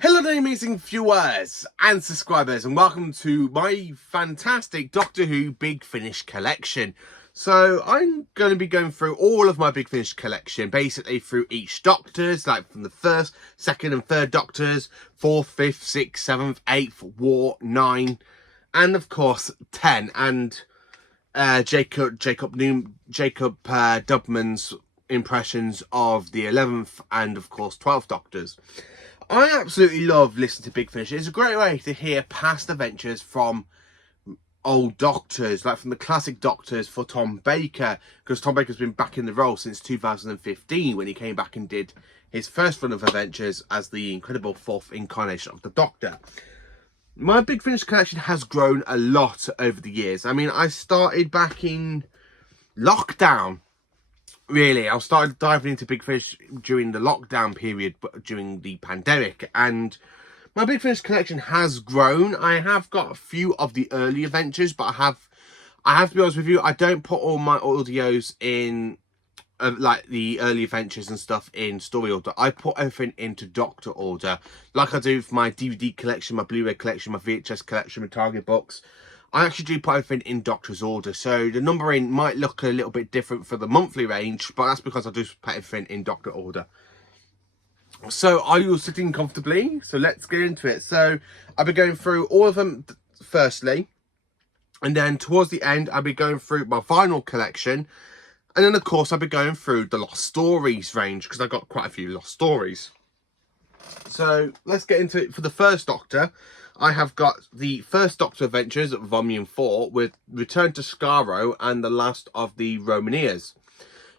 Hello there, amazing viewers and subscribers, and welcome to my fantastic Doctor Who Big Finish collection. So I'm going to be going through all of my Big Finish collection, basically through each Doctors, like from the first, second and third Doctors, 4th, 5th, 6th, 7th, 8th, War, 9, and of course 10, and Jacob Dubman's impressions of the 11th and of course 12th Doctors. I absolutely love listening to Big Finish. It's a great way to hear past adventures from old Doctors, like from the classic Doctors for Tom Baker, because Tom Baker's been back in the role since 2015 when he came back and did his first run of adventures as the incredible fourth incarnation of the Doctor. My Big Finish collection has grown a lot over the years. I mean, I started back in lockdown. Really, I started diving into Big Finish during the lockdown period, but during the pandemic, and my Big Finish collection has grown. I have got a few of the early adventures, but I have to be honest with you, I don't put all my audios in like the early adventures and stuff in story order. I put everything into Doctor order, like I do for my DVD collection, my Blu-ray collection, my VHS collection, my Target books. I actually do put everything in Doctor's order, so the numbering might look a little bit different for the monthly range, but that's because I do put everything in Doctor order. So are you all sitting comfortably? So let's get into it. So I'll be going through all of them firstly, and then towards the end I'll be going through my final collection, and then of course I'll be going through the Lost Stories range, because I've got quite a few Lost Stories. So let's get into it. For the first Doctor, I have got the first Doctor Adventures, Volume 4, with Return to Skaro and the last of the Romanias.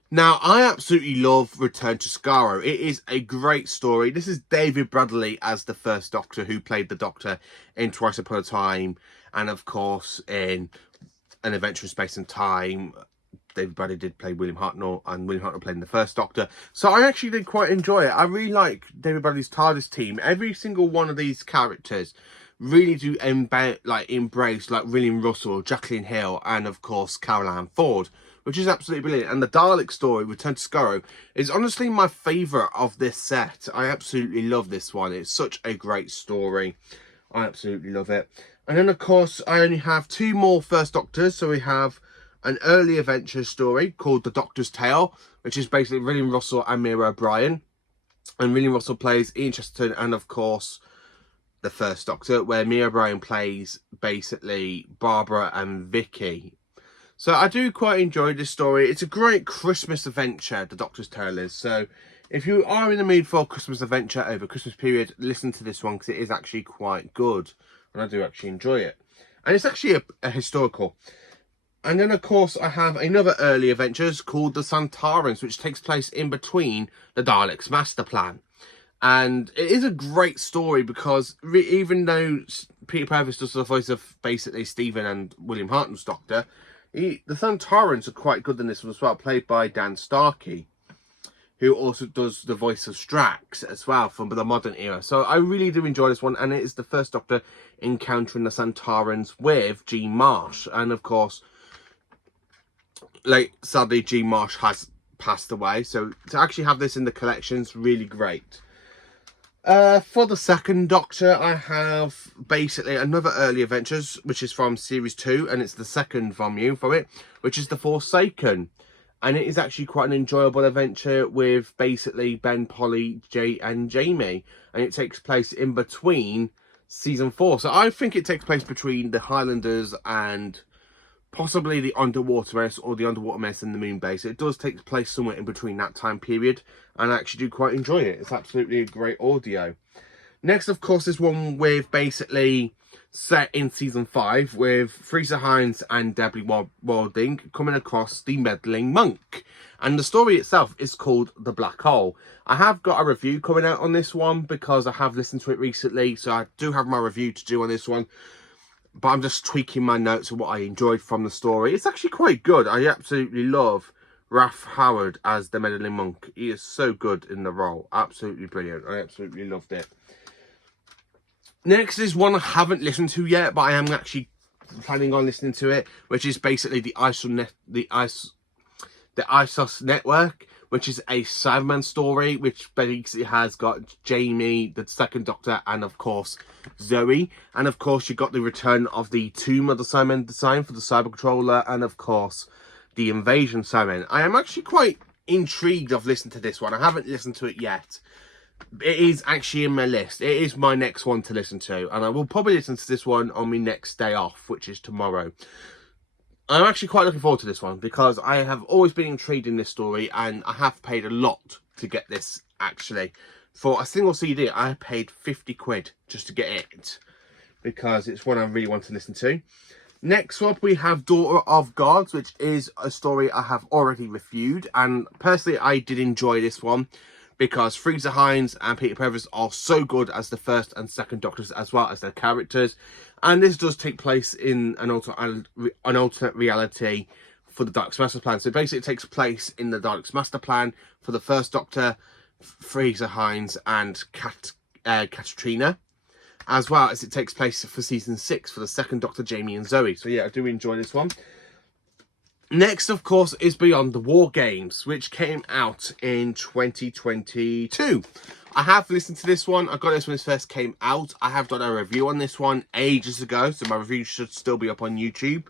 Now, I absolutely love Return to Skaro. It is a great story. This is David Bradley as the first Doctor, who played the Doctor in Twice Upon a Time, and of course in An Adventure in Space and Time. David Bradley did play William Hartnell, and William Hartnell played in the first Doctor. So I actually did quite enjoy it. I really like David Bradley's TARDIS team. Every single one of these characters really do embrace like William Russell, Jacqueline Hill, and of course Carole Ann Ford, which is absolutely brilliant. And the Dalek story, Return to Skaro, is honestly my favourite of this set. I absolutely love this one. It's such a great story. I absolutely love it. And then of course I only have two more First Doctors. So we have an early adventure story called The Doctor's Tale, which is basically William Russell and Mira O'Brien. And William Russell plays Ian Chesterton, and of course the first Doctor, where Mira O'Brien plays basically Barbara and Vicky. So I do quite enjoy this story. It's a great Christmas adventure, The Doctor's Tale is. So if you are in the mood for a Christmas adventure over Christmas period, listen to this one, because it is actually quite good. And I do actually enjoy it. And it's actually a historical. And then, of course, I have another early adventures called The Santarans, which takes place in between the Daleks' master plan. And it is a great story, because even though Peter Purves does the voice of basically Stephen and William Hartnell's Doctor, the Santarans are quite good in this one as well, played by Dan Starkey, who also does the voice of Strax as well from the modern era. So I really do enjoy this one, and it is the first Doctor encountering the Santarans with Jean Marsh. And of course, sadly, Jean Marsh has passed away, so to actually have this in the collection is really great. For the second Doctor, I have basically another early adventures, which is from series 2, and it's the second volume from it, which is The Forsaken. And it is actually quite an enjoyable adventure with basically Ben, Polly, Jay and Jamie, and it takes place in between season 4. So I think it takes place between the Highlanders and possibly the Underwater Menace, or the Underwater Menace and the Moon Base. It does take place somewhere in between that time period, and I actually do quite enjoy it. It's absolutely a great audio. Next, of course, is one with basically set in season 5 with Fraser Hines and Debbie Walding coming across the Meddling Monk. And the story itself is called The Black Hole. I have got a review coming out on this one because I have listened to it recently, so I do have my review to do on this one. But I'm just tweaking my notes of what I enjoyed from the story. It's actually quite good. I absolutely love Ralph Howard as the Meddling Monk. He is so good in the role. Absolutely brilliant. I absolutely loved it. Next is one I haven't listened to yet, but I am actually planning on listening to it, which is basically the ISOS Network, which is a Cyberman story, which basically has got Jamie, the second Doctor, and of course Zoe. And of course you got the return of the Tomb of the Cybermen design for the Cyber Controller, and of course the Invasion Cybermen. I am actually quite intrigued of listening to this one. I haven't listened to it yet. It is actually in my list. It is my next one to listen to, and I will probably listen to this one on my next day off, which is tomorrow. I'm actually quite looking forward to this one because I have always been intrigued in this story, and I have paid a lot to get this. Actually, for a single CD I paid 50 quid just to get it, because it's one I really want to listen to. Next up we have Daughter of Gods, which is a story I have already reviewed, and personally I did enjoy this one because Fraser Hines and Peter Pevers are so good as the first and second Doctors, as well as their characters. And this does take place in an alternate reality for the Daleks Master Plan. So basically it takes place in the Daleks Master Plan for the first Doctor, Fraser Hines and Katrina, as well as it takes place for season 6 for the second Doctor, Jamie and Zoe. So yeah, I do enjoy this one. Next, of course, is Beyond the War Games, which came out in 2022. I have listened to this one. I got this when it first came out. I have done a review on this one ages ago, so my review should still be up on YouTube.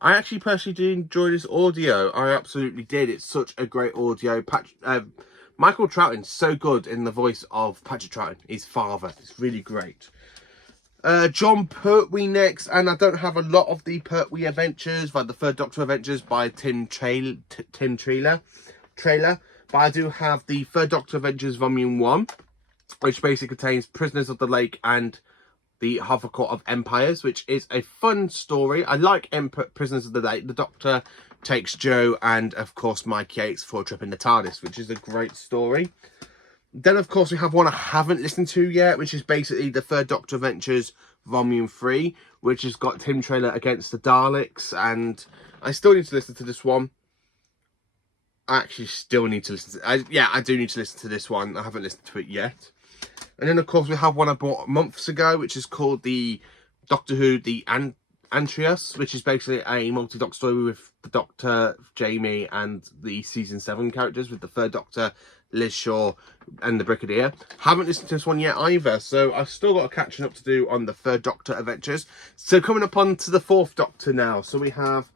I actually personally did enjoy this audio. I absolutely did. It's such a great audio. Michael Troughton's so good in the voice of Patrick Troughton, his father. It's really great. Jon Pertwee next, and I don't have a lot of the Pertwee adventures, like the third Doctor adventures by Tim Traylor, but I do have the third Doctor Adventures Volume 1, which basically contains Prisoners of the Lake and the Harcourt of Empires, which is a fun story. I like Prisoners of the Lake. The Doctor takes Jo and, of course, Mike Yates for a trip in the TARDIS, which is a great story. Then, of course, we have one I haven't listened to yet, which is basically the Third Doctor Adventures Volume 3, which has got Tim Traylor against the Daleks, and I still need to listen to this one. I actually still need to listen to I do need to listen to this one. I haven't listened to it yet. And then, of course, we have one I bought months ago, which is called the Doctor Who, the Antrius, which is basically a multi-doc story with the Doctor, Jamie, and the Season 7 characters, with the Third Doctor, Liz Shaw, and the Brigadier. Haven't listened to this one yet either, so I've still got a catching up to do on the Third Doctor adventures. So coming up on to the Fourth Doctor now. So we have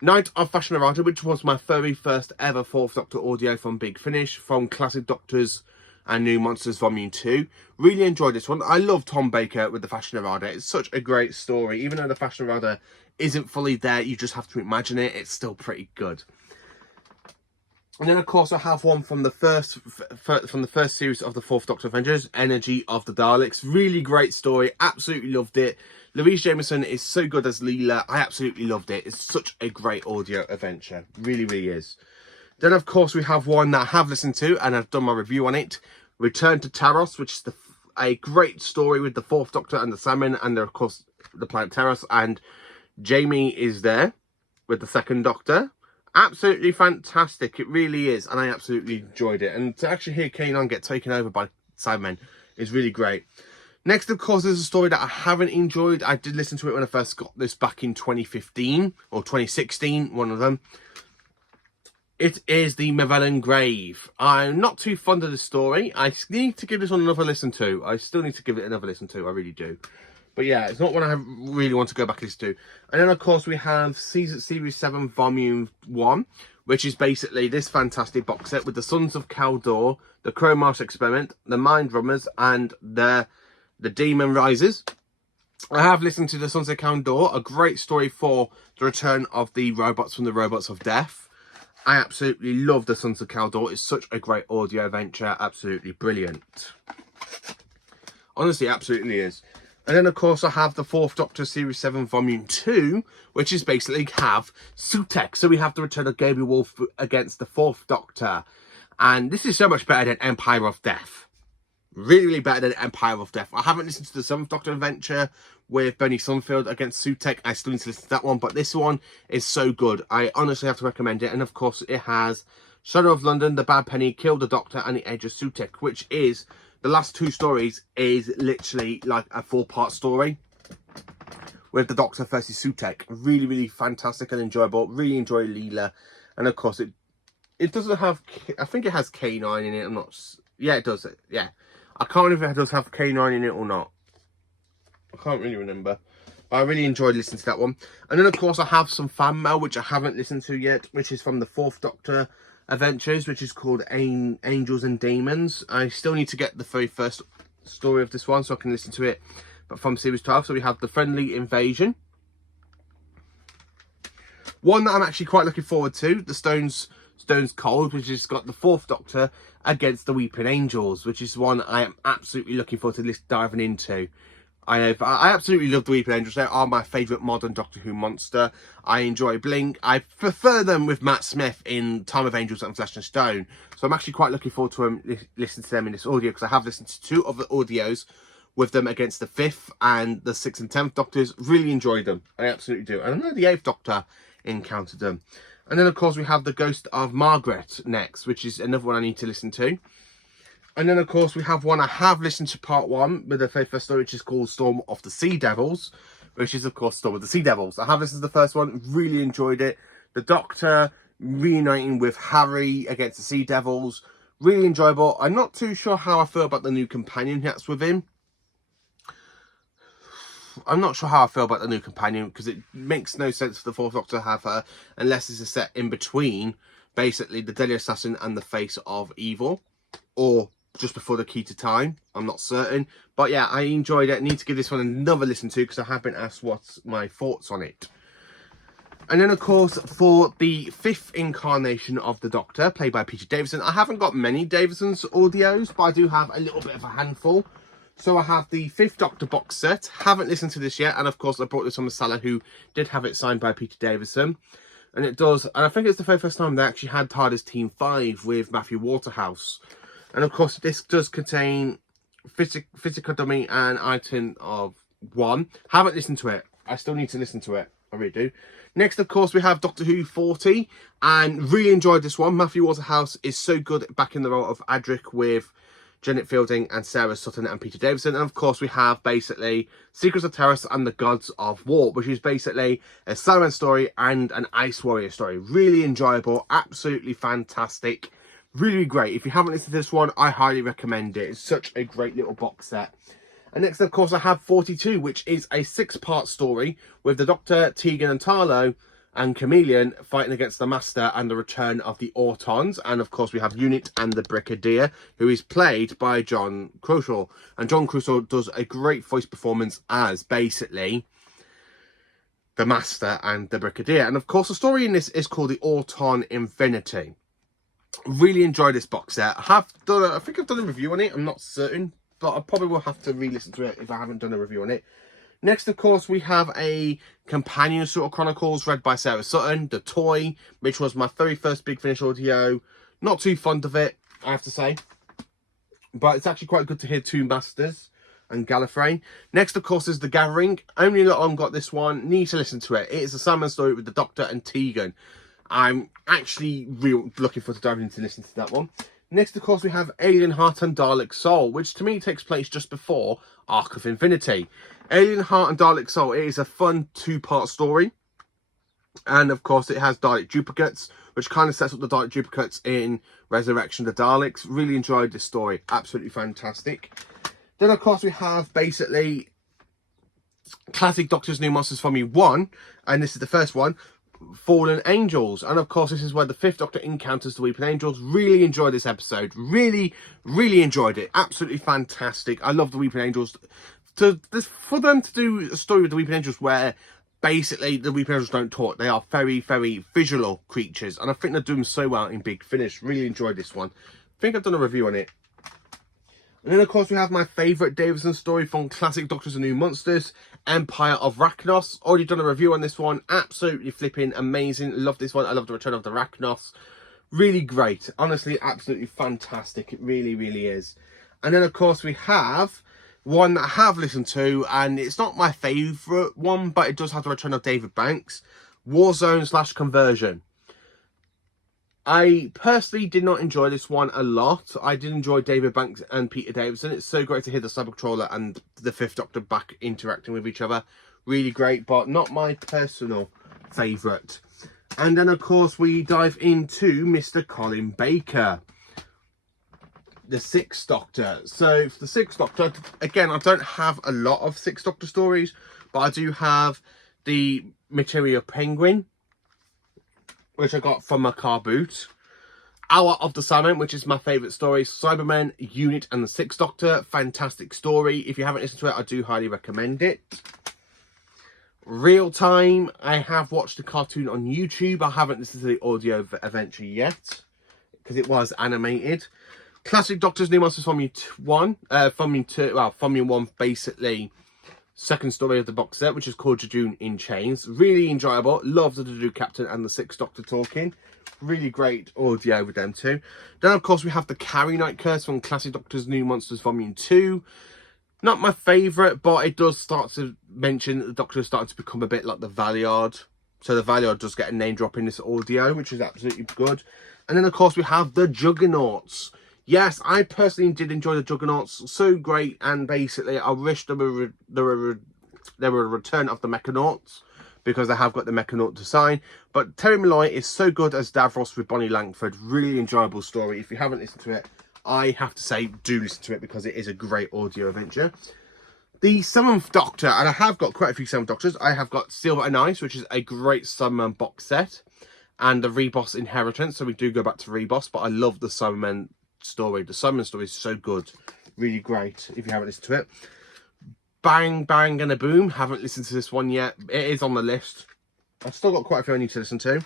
Night of Fashion Errata, which was my very first ever Fourth Doctor audio from Big Finish, from Classic Doctors and New Monsters Volume 2. Really enjoyed this one. I love Tom Baker with the Fashion Errata. It's such a great story. Even though the Fashion Errata isn't fully there, you just have to imagine it. It's still pretty good. And then, of course, I have one from the first series of the Fourth Doctor Avengers, Energy of the Daleks. Really great story. Absolutely loved it. Louise Jameson is so good as Leela. I absolutely loved it. It's such a great audio adventure. Really, really is. Then, of course, we have one that I have listened to and I've done my review on it. Return to Taros, which is a great story with the Fourth Doctor and the Salmon, and, of course, the planet Taros. And Jamie is there with the second Doctor. Absolutely fantastic. It really is. And I absolutely enjoyed it. And to actually hear Kanan get taken over by Cybermen is really great. Next, of course, is a story that I haven't enjoyed. I did listen to it when I first got this back in 2015 or 2016, one of them. It is The Mavellan Grave. I'm not too fond of the story. I need to give this one another listen to. I still need to give it another listen to. I really do. But yeah, it's not one I really want to go back and listen to. And then, of course, we have Series 7 Volume 1, which is basically this fantastic box set with the Sons of Caldor, the Chromos Experiment, the Mind Runners, and the Demon Rises. I have listened to the Sons of Caldor, a great story for the return of the robots from the Robots of Death. I absolutely love the Sons of Caldor. It's such a great audio adventure. Absolutely brilliant. Honestly, absolutely is. And then, of course, I have the Fourth Doctor Series 7 Volume 2, which is basically have Sutekh. So we have the return of Gabriel Wolf against the Fourth Doctor. And this is so much better than Empire of Death. Really, really better than Empire of Death. I haven't listened to the Seventh Doctor adventure with Bernie Sunfield against Sutekh. I still need to listen to that one. But this one is so good. I honestly have to recommend it. And, of course, it has Shadow of London, The Bad Penny, Kill the Doctor, and The Edge of Sutekh, which is... the last two stories is literally like a 4-part story with the Doctor versus Sutekh. Really, really fantastic and enjoyable. Really enjoy Leela. And of course, it it doesn't have, I think it has K9 in it. I'm not, yeah, it does. Yeah. I can't remember if it does have K9 in it or not. I can't really remember. But I really enjoyed listening to that one. And then, of course, I have some fan mail, which I haven't listened to yet, which is from the 4th Doctor Adventures, which is called Angels and Demons. I still need to get the very first story of this one so I can listen to it, but from series 12. So we have The Friendly Invasion. One that I'm actually quite looking forward to, The Stones Cold, which has got the 4th Doctor against the Weeping Angels, which is one I am absolutely looking forward to diving into. I absolutely love the Weeping Angels. They are my favourite modern Doctor Who monster. I enjoy Blink. I prefer them with Matt Smith in Time of Angels and Flesh and Stone. So I'm actually quite looking forward to listening to them in this audio, because I have listened to 2 of the audios with them against the 5th and the 6th and 10th Doctors. Really enjoyed them. I absolutely do. And I know the 8th Doctor encountered them. And then, of course, we have The Ghost of Margaret next, which is another one I need to listen to. And then, of course, we have one I have listened to part 1 with the very first story, which is called Storm of the Sea Devils, which is, of course, Storm of the Sea Devils. I have listened to the first one, really enjoyed it. The Doctor reuniting with Harry against the Sea Devils, really enjoyable. I'm not too sure how I feel about the new companion that's with him. I'm not sure how I feel about the new companion, because it makes no sense for the 4th Doctor to have her unless it's a set in between, basically, the Deadly Assassin and the Face of Evil, or just before the Key to Time. I'm not certain, but yeah, I enjoyed it. I need to give this one another listen to, because I have been asked what's my thoughts on it. And then, of course, for the 5th incarnation of the Doctor, played by Peter Davison, I haven't got many Davison's audios, but I do have a little bit of a handful. So I have the 5th Doctor box set. Haven't listened to this yet, and of course I brought this from Masala, who did have it signed by Peter Davison. And it does, and I think it's the very first time they actually had TARDIS Team 5 with Matthew Waterhouse. And of course, this does contain Physical Dummy and Item of 1. Haven't listened to it. I still need to listen to it. I really do. Next, of course, we have Doctor Who 40. And really enjoyed this one. Matthew Waterhouse is so good back in the role of Adric with Janet Fielding and Sarah Sutton and Peter Davison. And of course, we have basically Secrets of Terrace and the Gods of War, which is basically a Cyberman story and an Ice Warrior story. Really enjoyable. Absolutely fantastic. Really great. If you haven't listened to this one, I highly recommend it. It's such a great little box set. And next, of course, I have 42, which is a 6-part story with the Doctor, Tegan and Tarlo and Chameleon fighting against the Master and the return of the Autons. And, of course, we have Unit and the Brigadier, who is played by John Crusoe. And John Crusoe does a great voice performance as, basically, the Master and the Brigadier. And, of course, the story in this is called The Auton Infinity. Really enjoyed this box set. I think I've done a review on it. I'm not certain, but I probably will have to re-listen to it if I haven't done a review on it. Next, of course, we have a companion sort of chronicles read by Sarah Sutton, The Toy, which was my very first Big Finish audio. Not too fond of it, I have to say, but it's actually quite good to hear 2 Masters and Gallifrey. Next, of course, is The Gathering. Only lot on got this one. Need to listen to it. It is a Salmon story with the Doctor and Tegan. I'm actually real looking forward to diving into listening to that one. Next, of course, we have Alien Heart and Dalek Soul, which to me takes place just before Arc of Infinity. Alien Heart and Dalek Soul, it is a fun 2-part story. And, of course, it has Dalek duplicates, which kind of sets up the Dalek duplicates in Resurrection of the Daleks. Really enjoyed this story. Absolutely fantastic. Then, of course, we have basically Classic Doctor's New Monsters for Me 1. And this is the first one. Fallen Angels, and of course this is where the 5th Doctor encounters the Weeping Angels. Really enjoyed this episode. Really enjoyed it. Absolutely fantastic. I love the Weeping Angels. For them to do a story with the Weeping Angels where basically the Weeping Angels don't talk, they are very visual creatures, and I think they're doing so well in Big Finish. Really enjoyed this one. I think I've done a review on it. And then, of course, we have my favourite Davison story from Classic Doctors and New Monsters, Empire of Rachnos. Already done a review on this one. Absolutely flipping amazing. Love this one. I love the Return of the Rachnos. Really great. Honestly, absolutely fantastic. It really is. And then, of course, we have one that I have listened to, and it's not my favourite one, but it does have the Return of David Banks. Warzone / Conversion. I personally did not enjoy this one a lot. I did enjoy David Banks and Peter Davison. It's so great to hear the Cyber Controller and the 5th Doctor back interacting with each other. Really great, but not my personal favourite. And then, of course, we dive into Mr. Colin Baker, the Sixth Doctor. So, for the Sixth Doctor, again, I don't have a lot of Sixth Doctor stories, but I do have the Material Penguin, which I got from my car boot. Hour of the Cybermen, which is my favourite story. Cybermen, Unit, and the Sixth Doctor. Fantastic story. If you haven't listened to it, I do highly recommend it. Real Time, I have watched the cartoon on YouTube. I haven't listened to the audio adventure yet, because it was animated. Classic Doctor's New Monsters Volume 1. Volume 2, well, Volume 1, basically, second story of the box set, which is called Jejune in Chains. Really enjoyable. Love the Dudu Captain and the Sixth Doctor talking. Really great audio with them too. Then, of course, we have the Carrie Night Curse from Classic Doctor's New Monsters Volume 2. Not my favourite, but it does start to mention that the Doctor is starting to become a bit like the Valiard. So the Valiard does get a name drop in this audio, which is absolutely good. And then, of course, we have the Juggernauts. Yes, I personally did enjoy the Juggernauts. So great, and basically, I wish there were a return of the Mechanauts, because I have got the Mechanaut to sign. But Terry Malloy is so good as Davros with Bonnie Langford. Really enjoyable story. If you haven't listened to it, I have to say, do listen to it, because it is a great audio adventure. The Seventh Doctor, and I have got quite a few Seventh Doctors. I have got Silver and Ice, which is a great Cybermen box set, and the Reboss Inheritance. So we do go back to Reboss, but I love the Cybermen story. The Cybermen story is so good. Really great, if you haven't listened to it. Bang, Bang and a Boom. Haven't listened to this one yet. It is on the list. I've still got quite a few I need to listen to.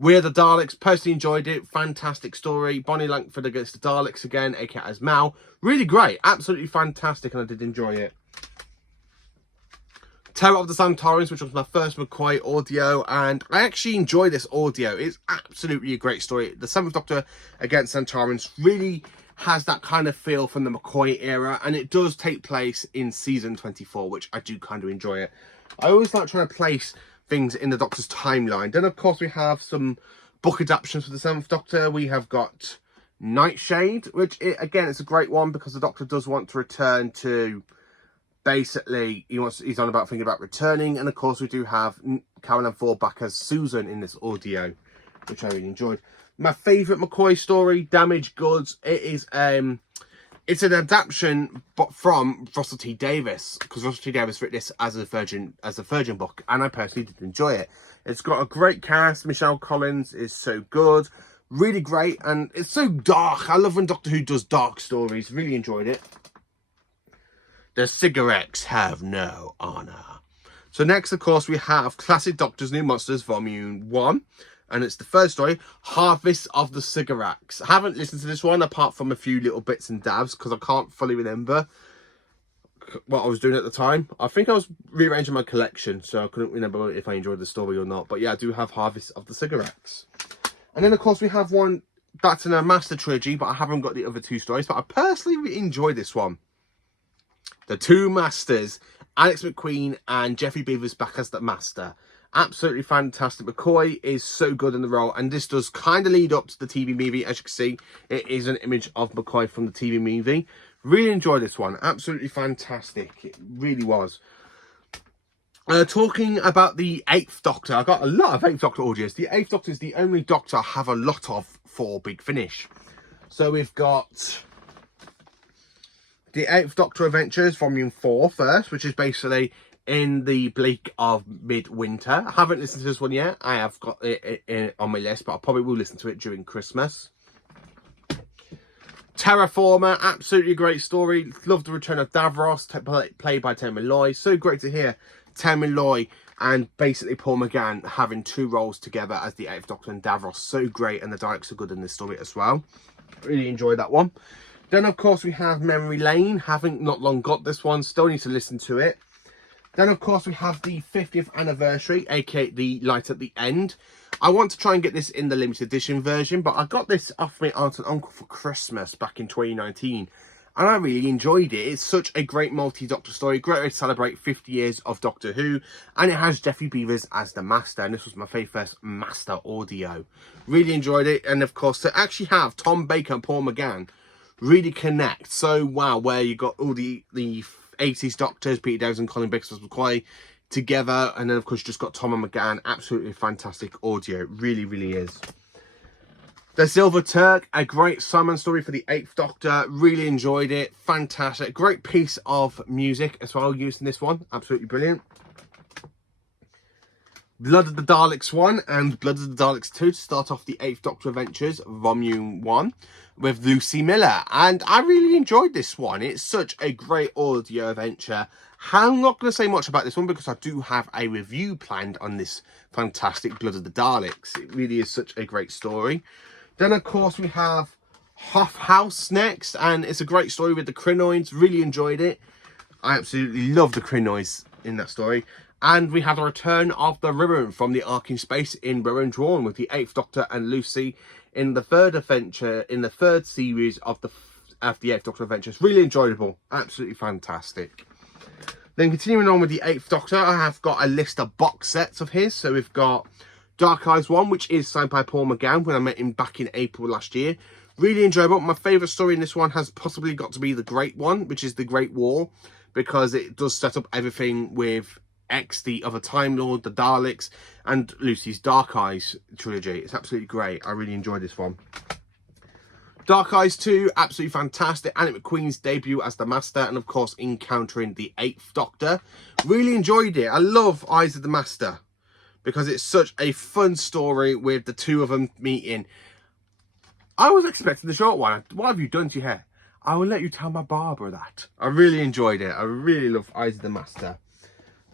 We're the Daleks. Personally enjoyed it. Fantastic story. Bonnie Langford against the Daleks again, aka as Mal. Really great. Absolutely fantastic, and I did enjoy it. Terror of the Santarans, which was my first McCoy audio, and I actually enjoy this audio. It's absolutely a great story. The Seventh Doctor against Santarans really has that kind of feel from the McCoy era, and it does take place in season 24, which I do kind of enjoy it. I always like trying to place things in the Doctor's timeline. Then, of course, we have some book adaptations for the Seventh Doctor. We have got Nightshade, which, again, it's a great one, because the Doctor does want to return to, basically, he's on about thinking about returning. And, of course, we do have Caroline Ford back as Susan in this audio, which I really enjoyed. My favourite McCoy story, Damaged Goods. It is it's an adaptation from Russell T Davies, because Russell T Davies wrote this as a Virgin book, and I personally did enjoy it. It's got a great cast. Michelle Collins is so good, really great, and it's so dark. I love when Doctor Who does dark stories. Really enjoyed it. The Cigarettes Have No Honour. So next, of course, we have Classic Doctor's New Monsters Volume 1. And it's the first story, Harvest of the Cigarettes. I haven't listened to this one, apart from a few little bits and dabs, because I can't fully remember what I was doing at the time. I think I was rearranging my collection, so I couldn't remember if I enjoyed the story or not. But yeah, I do have Harvest of the Cigarettes. And then, of course, we have one that's in a Master trilogy, but I haven't got the other two stories. But I personally really enjoyed this one. The Two Masters, Alex McQueen and Jeffrey Beavers back as the Master. Absolutely fantastic. McCoy is so good in the role, and this does kind of lead up to the TV movie. As you can see, it is an image of McCoy from the TV movie. Really enjoyed this one. Absolutely fantastic. It really was. Talking about the Eighth Doctor, I got a lot of Eighth Doctor audios. The Eighth Doctor is the only Doctor I have a lot of for Big Finish. So we've got the Eighth Doctor Adventures Volume 4 first, which is basically in the bleak of midwinter. I haven't listened to this one yet. I have got it on my list, but I probably will listen to it during Christmas. Terraformer, absolutely great story. Love the return of Davros, played by Tim Malloy. So great to hear Tim Malloy and basically Paul McGann having two roles together as the Eighth Doctor and Davros. So great, and the Daleks are good in this story as well. Really enjoyed that one. Then, of course, we have Memory Lane. Haven't not long got this one. Still need to listen to it. Then, of course, we have the 50th anniversary, aka the Light at the End. I want to try and get this in the limited edition version, but I got this off my aunt and uncle for Christmas back in 2019, and I really enjoyed it. It's such a great multi-Doctor story, great way to celebrate 50 years of Doctor Who, and it has Jeffrey Beavers as the Master, and this was my very first Master audio. Really enjoyed it, and of course, to actually have Tom Baker and Paul McGann really connect so wow, where you got all the 80s Doctors, Peter Davison and Colin Baker as McCoy, together. And then, of course, you just got Tom and McGann. Absolutely fantastic audio. Really, really is. The Silver Turk, a great Simon story for the 8th Doctor. Really enjoyed it. Fantastic. Great piece of music as well used in this one. Absolutely brilliant. Blood of the Daleks 1 and Blood of the Daleks 2 to start off the 8th Doctor Adventures, Volume 1, with Lucy Miller. And I really enjoyed this one. It's such a great audio adventure. I'm not going to say much about this one because I do have a review planned on this fantastic Blood of the Daleks. It really is such a great story. Then, of course, we have Huff House next, and it's a great story with the Krynoids. Really enjoyed it. I absolutely love the Krynoids in that story. And we have the return of the Ribbon from the Ark in Space in Rowan Drawn with the 8th Doctor and Lucy in the 3rd adventure, in the 3rd series of the 8th Doctor Adventures. Really enjoyable. Absolutely fantastic. Then continuing on with the 8th Doctor, I have got a list of box sets of his. So we've got Dark Eyes 1, which is signed by Paul McGann when I met him back in April last year. Really enjoyable. My favourite story in this one has possibly got to be the Great One, which is the Great War, because it does set up everything with X, the other Time Lord, the Daleks, and Lucy's Dark Eyes trilogy. It's absolutely great. I really enjoyed this one. Dark Eyes 2, absolutely fantastic. Annie McQueen's debut as the Master, and of course encountering the 8th Doctor. Really enjoyed it. I love Eyes of the Master because it's such a fun story with the two of them meeting. I was expecting the short one. What have you done to your hair? I will let you tell my barber that. I really enjoyed it. I really love Eyes of the Master.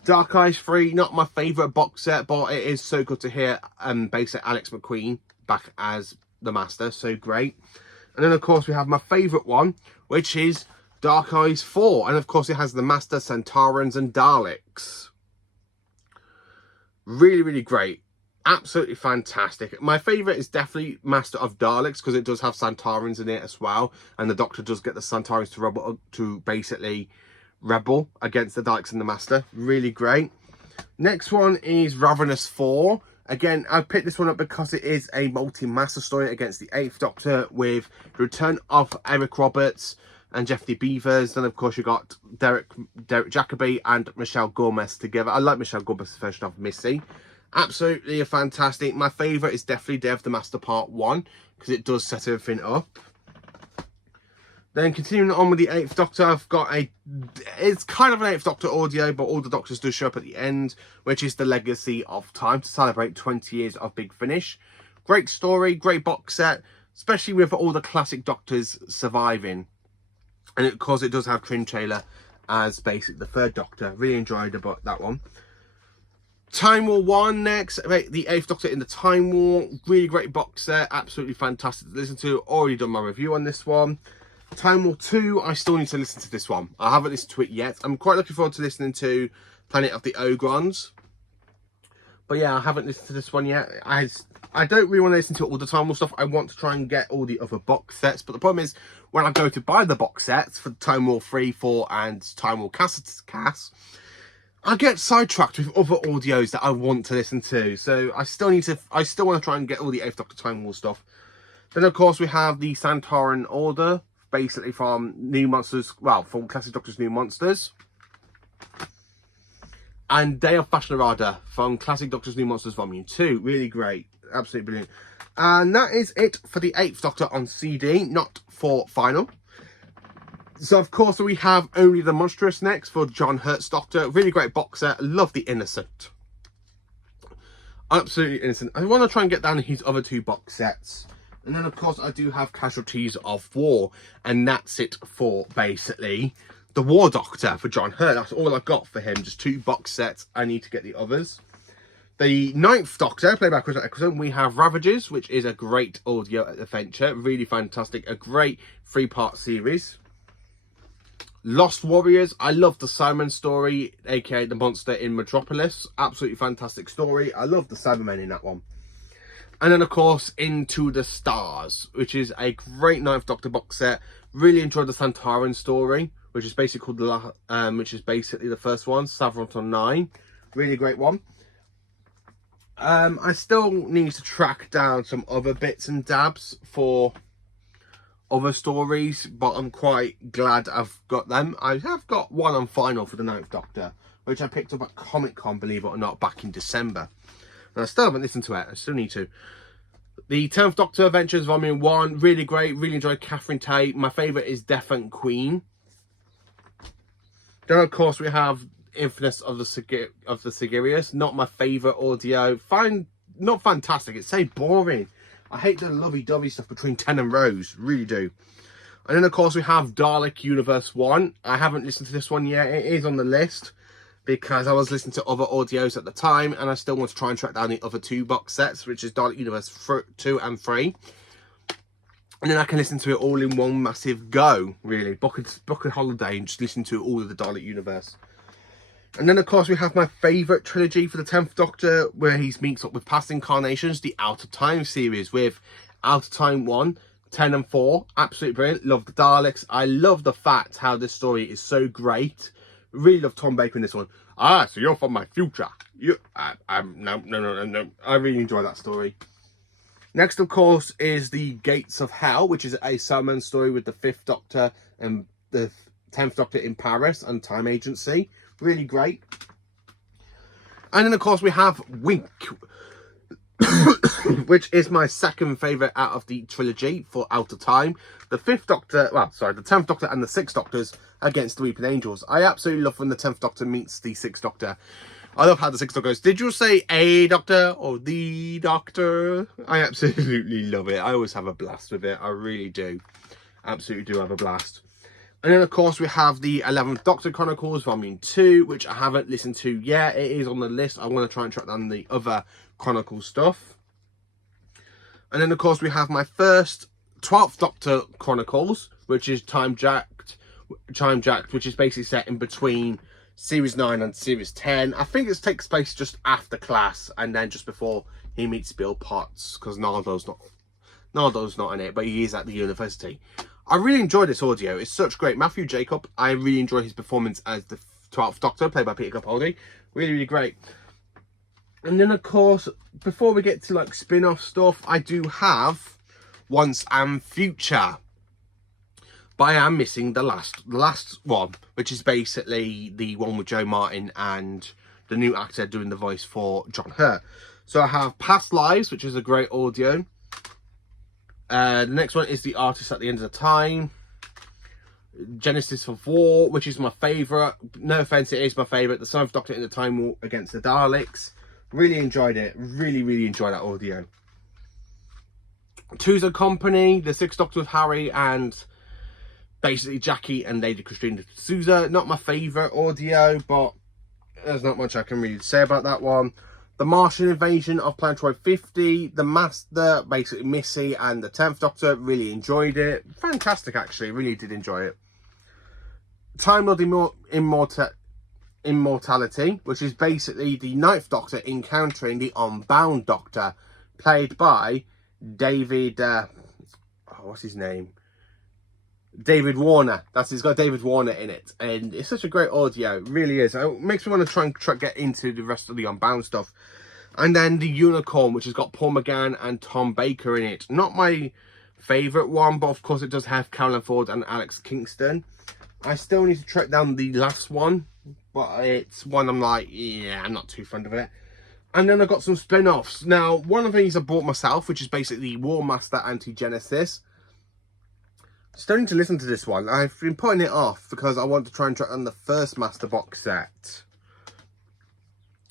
Dark Eyes 3, not my favourite box set, but it is so good to hear basic Alex McQueen back as the Master. So great. And then, of course, we have my favourite one, which is Dark Eyes 4. And, of course, it has the Master, Centaurans and Daleks. Really, really great. Absolutely fantastic. My favourite is definitely Master of Daleks because it does have Centaurans in it as well. And the Doctor does get the Centaurans to basically rebel against the Daleks and the Master. Really great. Next one is Ravenous 4. Again, I picked this one up because it is a multi-master story against the 8th Doctor with the return of Eric Roberts and Jeffrey Beavers. Then, of course, you got Derek Jacobi and Michelle Gomez together. I like Michelle Gomez's version of Missy. Absolutely fantastic. My favourite is definitely Day of the Master Part 1 because it does set everything up. Then continuing on with the 8th Doctor, I've got it's kind of an 8th Doctor audio, but all the Doctors do show up at the end, which is The Legacy of Time to celebrate 20 years of Big Finish. Great story, great box set, especially with all the classic Doctors surviving. And of course, it does have Trin Taylor as basically the 3rd Doctor. Really enjoyed that one. Time War 1 next, the 8th Doctor in the Time War. Really great box set, absolutely fantastic to listen to. Already done my review on this one. Time War 2, I still need to listen to this one. I haven't listened to it yet. I'm quite looking forward to listening to Planet of the Ogrons. But yeah, I haven't listened to this one yet. I don't really want to listen to all the Time War stuff. I want to try and get all the other box sets. But the problem is, when I go to buy the box sets for Time War 3, 4 and Time War Cass, I get sidetracked with other audios that I want to listen to. So I still want to try and get all the 8th Doctor Time War stuff. Then, of course, we have the Santoran Order, basically from New Monsters, well, from Classic Doctor's New Monsters. And Day of Fascinarada from Classic Doctor's New Monsters Volume 2. Really great. Absolutely brilliant. And that is it for the 8th Doctor on CD, not for vinyl. So, of course, we have Only the Monstrous next for John Hurt's Doctor. Really great box set. Love the Innocent. Absolutely innocent. I want to try and get down his other 2 box sets. And then, of course, I do have Casualties of War. And that's it for, basically, the War Doctor for John Hurt. That's all I've got for him. Just 2 box sets. I need to get the others. The 9th Doctor, played by Chris Eccleston, we have Ravages, which is a great audio adventure. Really fantastic. A great 3-part series. Lost Warriors. I love the Simon story, aka the monster in Metropolis. Absolutely fantastic story. I love the Cybermen in that one. And then, of course, Into the Stars, which is a great 9th Doctor box set. Really enjoyed the Santaran story, which is basically called which is basically the first one, Savronton 9. Really great one. I still need to track down some other bits and dabs for other stories, but I'm quite glad I've got them. I have got one on final for the 9th Doctor, which I picked up at Comic Con, believe it or not, back in December. And I still haven't listened to it. I still need to. The 10th Doctor Adventures Volume 1, really great. Really enjoyed Catherine Tate. My favourite is Death and Queen. Then, of course, we have Infamous of the Sigirius. Not my favourite audio. Not fantastic. It's so boring. I hate the lovey-dovey stuff between Ten and Rose. Really do. And then, of course, we have Dalek Universe 1. I haven't listened to this one yet. It is on the list because I was listening to other audios at the time, and I still want to try and track down the other 2 box sets, which is Dalek Universe 2 and 3. And then I can listen to it all in one massive go, really. Book a holiday and just listen to all of the Dalek Universe. And then, of course, we have my favourite trilogy for the 10th Doctor, where he meets up with past incarnations, the Out of Time series, with Out of Time 1, 10 and 4. Absolutely brilliant. Love the Daleks. I love the fact how this story is so great. Really love Tom Baker in this one. Ah, so you're from my future. No. I really enjoy that story. Next, of course, is the Gates of Hell, which is a Salmon story with the 5th Doctor and the 10th Doctor in Paris and Time Agency. Really great. And then, of course, we have Wink, which is my second favourite out of the trilogy for Out of Time. The 10th Doctor and the 6th Doctors against the Weeping Angels. I absolutely love when the 10th Doctor meets the 6th Doctor. I love how the 6th Doctor goes, did you say a doctor or the doctor? I absolutely love it. I always have a blast with it. I really do. Absolutely do have a blast. And then, of course, we have the 11th Doctor Chronicles Volume 2, which I haven't listened to yet. It is on the list. I want to try and track down the other Chronicle stuff. And then, of course, we have my first 12th Doctor Chronicles, which is Time Jacked, which is basically set in between Series 9 and Series 10. I think it takes place just after class and then just before he meets Bill Potts, because Naldo's not in it, but he is at the university. I really enjoy this audio. It's such great. Matthew Jacob, I really enjoy his performance as the 12th Doctor, played by Peter Capaldi. Really, really great. And then, of course, before we get to like spin-off stuff, I do have Once and Future. But I am missing the last one, which is basically the one with Joe Martin and the new actor doing the voice for John Hurt. So I have Past Lives, which is a great audio. The next one is The Artist at the End of the Time. Genesis of War, which is my favourite. No offence, it is my favourite. The 7th Doctor in the Time War against the Daleks. Really enjoyed it. Really, really enjoyed that audio. Two's and Company, the 6th Doctor with Harry and basically Jackie and Lady Christina Souza. Not my favourite audio, but there's not much I can really say about that one. The Martian Invasion of Planetoid 50, The Master, basically Missy and the 10th Doctor, really enjoyed it. Fantastic, actually, really did enjoy it. Time Lord Immortality, which is basically the 9th Doctor encountering the Unbound Doctor, played by David, what's his name? David Warner. It's got David Warner in it, and it's such a great audio. It really is. It makes me want to try and get into the rest of the Unbound stuff. And then the Unicorn, which has got Paul McGann and Tom Baker in it. Not my favourite one, but of course it does have Carolyn Ford and Alex Kingston. I still need to track down the last one, but it's one I'm like, yeah, I'm not too fond of it. And then I've got some spin-offs. Now, one of these I bought myself, which is basically War Master Anti-Genesis. Still need to listen to this one. I've been putting it off because I want to try and track on the first Master box set.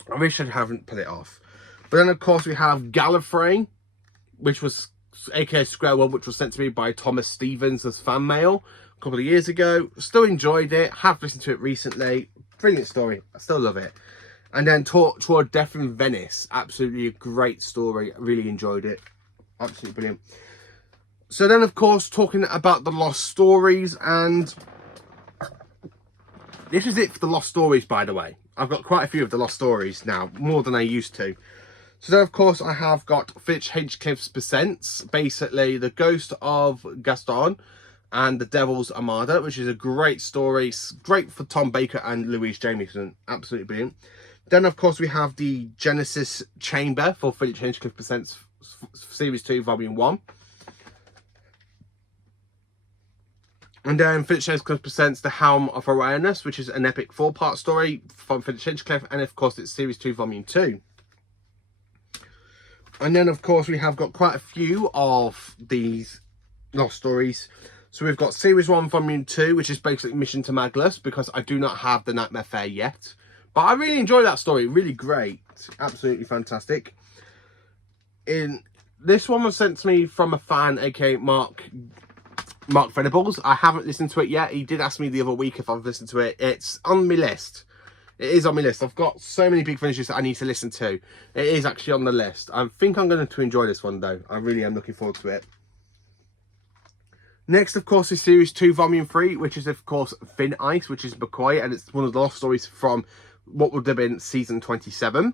I wish I haven't put it off. But then, of course, we have Gallifrey, which was aka Square One, which was sent to me by Thomas Stevens as fan mail a couple of years ago. Still enjoyed it. Have listened to it recently. Brilliant story. I still love it. And then Toward Death in Venice. Absolutely a great story. I really enjoyed it. Absolutely brilliant. So then, of course, talking about the Lost Stories, and this is it for the Lost Stories, by the way. I've got quite a few of the Lost Stories now, more than I used to. So then, of course, I have got Fitch Hinchcliffe's Presents, basically the Ghost of Gaston and the Devil's Armada, which is a great story. It's great for Tom Baker and Louise Jamieson. Absolutely brilliant. Then, of course, we have the Genesis Chamber for Fitch Hinchcliffe Presents Series 2, Volume 1. And then Philip Hinchcliffe presents The Helm of Awareness, which is an epic 4-part story from Philip Hinchcliffe, and of course it's Series 2, Volume 2. And then of course we have got quite a few of these lost stories. So we've got Series 1, Volume 2, which is basically Mission to Maglus, because I do not have the Nightmare Fair yet. But I really enjoyed that story, really great, absolutely fantastic. This one was sent to me from a fan, aka Mark Venables. I haven't listened to it yet. He did ask me the other week if I've listened to it. It's on my list. It is on my list. I've got so many big finishes that I need to listen to. It is actually on the list. I think I'm going to enjoy this one though. I really am looking forward to it. Next, of course, is Series 2, Volume 3, which is, of course, Thin Ice, which is McCoy, and it's one of the lost stories from what would have been Season 27.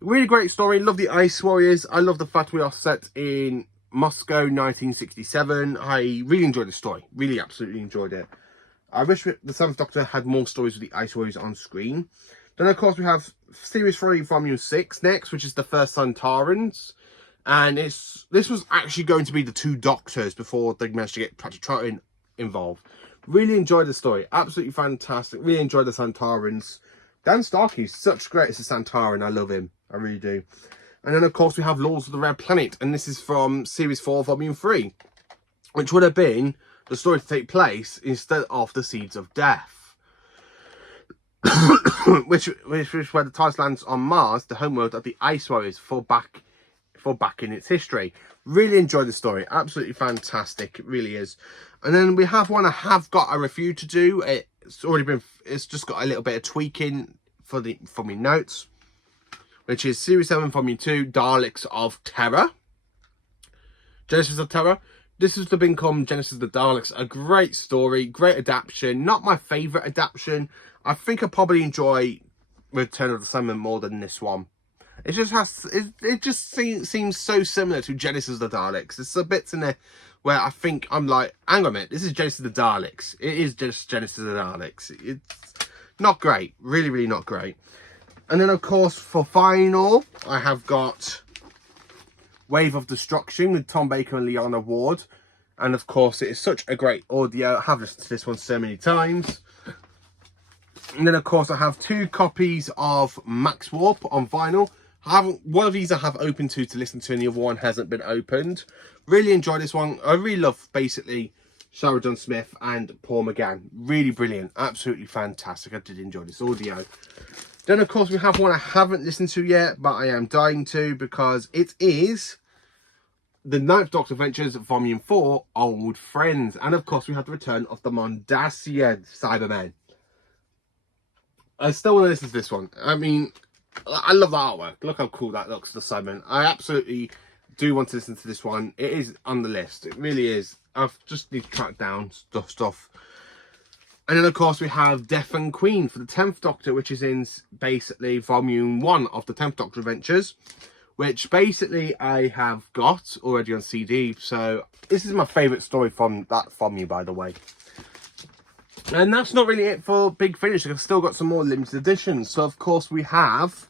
Really great story. Love the Ice Warriors. I love the fact we are set in Moscow 1967. I really enjoyed the story. Really, absolutely enjoyed it. I wish the 7th Doctor had more stories with the Ice Warriors on screen. Then, of course, we have Series 3, Volume 6 next, which is The First Santarans. And this was actually going to be the 2 Doctors before they managed to get Patrick Troughton involved. Really enjoyed the story. Absolutely fantastic. Really enjoyed the Santarans. Dan Starkey's such great as a Santaran. I love him. I really do. And then, of course, we have Lords of the Red Planet. And this is from Series 4, Volume 3. Which would have been the story to take place instead of the Seeds of Death. which is where the TARDIS lands on Mars, the homeworld of the Ice Warriors, for back in its history. Really enjoyed the story. Absolutely fantastic. It really is. And then we have one I have got a review to do. It's just got a little bit of tweaking for my notes, which is Series 7, Volume 2, Daleks of Terror. Genesis of Terror. This is to become Genesis of the Daleks. A great story, great adaptation. Not my favourite adaptation. I think I probably enjoy Return of the Cybermen more than this one. It just seems so similar to Genesis of the Daleks. There's some bits in there where I think I'm like, hang on a minute, this is Genesis of the Daleks. It is just Genesis of the Daleks. It's not great. Really, really not great. And then, of course, for final, I have got Wave of Destruction with Tom Baker and Leona Ward. And, of course, it is such a great audio. I have listened to this one so many times. And then, of course, I have 2 copies of Max Warp on vinyl. One of these I have opened to listen to, and the other one hasn't been opened. Really enjoyed this one. I really love, basically, Sarah John Smith and Paul McGann. Really brilliant. Absolutely fantastic. I did enjoy this audio. Then, of course, we have one I haven't listened to yet, but I am dying to, because it is the 9th Doctor Adventures, Volume 4, Old Friends. And, of course, we have the return of the Mondasian Cybermen. I still want to listen to this one. I mean, I love the artwork. Look how cool that looks, the Cybermen. I absolutely do want to listen to this one. It is on the list. It really is. I just need to track down stuff. And then, of course, we have Death and Queen for the 10th Doctor, which is in basically Volume 1 of the 10th Doctor Adventures, which basically I have got already on CD. So this is my favourite story from that volume, by the way. And that's not really it for Big Finish. I've still got some more limited editions. So, of course, we have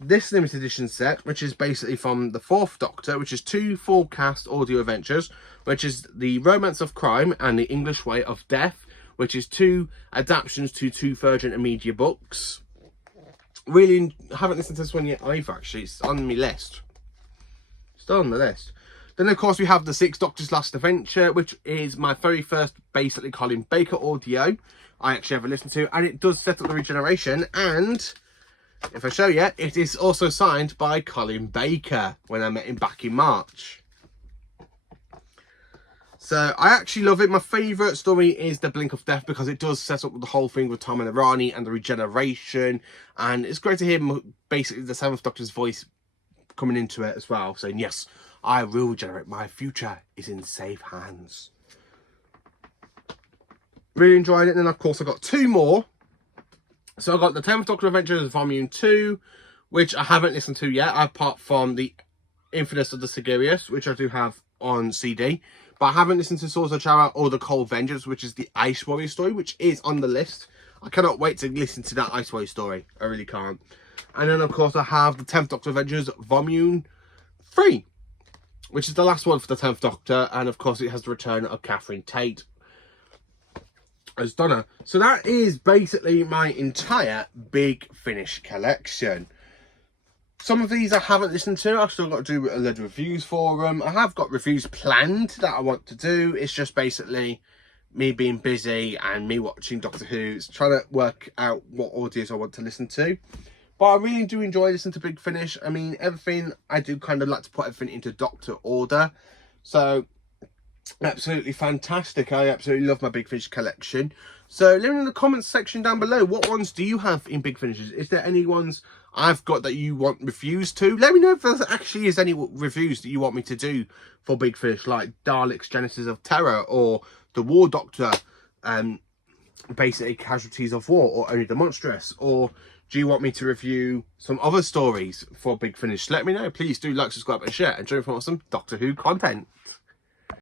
this limited edition set, which is basically from the 4th Doctor, which is 2 full cast audio adventures, which is The Romance of Crime and The English Way of Death, which is 2 adaptations to 2 Virgin and Media books. Really haven't listened to this one yet either, actually. It's on my list. Still on the list. Then, of course, we have The 6th Doctor's Last Adventure, which is my very first, basically, Colin Baker audio I actually ever listened to. And it does set up the regeneration. And if I show you, it is also signed by Colin Baker when I met him back in March. So, I actually love it. My favourite story is The Blink of Death, because it does set up the whole thing with Tom and Irani and the regeneration. And it's great to hear, basically, the 7th Doctor's voice coming into it as well, saying, yes, I will regenerate. My future is in safe hands. Really enjoyed it. And then, of course, I got 2 more. So, I got the 10th Doctor Adventures Volume 2, which I haven't listened to yet, apart from the Infamous of the Sigirius, which I do have on CD. But I haven't listened to Swords of Chara or the Cold Vengeance, which is the Ice Warrior story, which is on the list. I cannot wait to listen to that Ice Warrior story. I really can't. And then, of course, I have the 10th Doctor Adventures Volume 3, which is the last one for the 10th Doctor. And, of course, it has the return of Catherine Tate. as Donna. So that is basically my entire Big Finish collection. Some of these I haven't listened to. I've still got to do a load of reviews for them. I have got reviews planned that I want to do. It's just basically me being busy and me watching Doctor Who. It's trying to work out what audios I want to listen to. But I really do enjoy listening to Big Finish. I mean, everything, I do kind of like to put everything into Doctor order. So, absolutely fantastic. I absolutely love my Big Finish collection. So, let me know in the comments section down below, what ones do you have in Big Finishes? Is there any ones I've got that you want reviews to? Let me know if there actually is any reviews that you want me to do for Big Finish, like Daleks Genesis of Terror, or The War Doctor, basically Casualties of War, or Only the Monstrous, or do you want me to review some other stories for Big Finish? Let me know. Please do like, subscribe and share, and join for some Doctor Who content.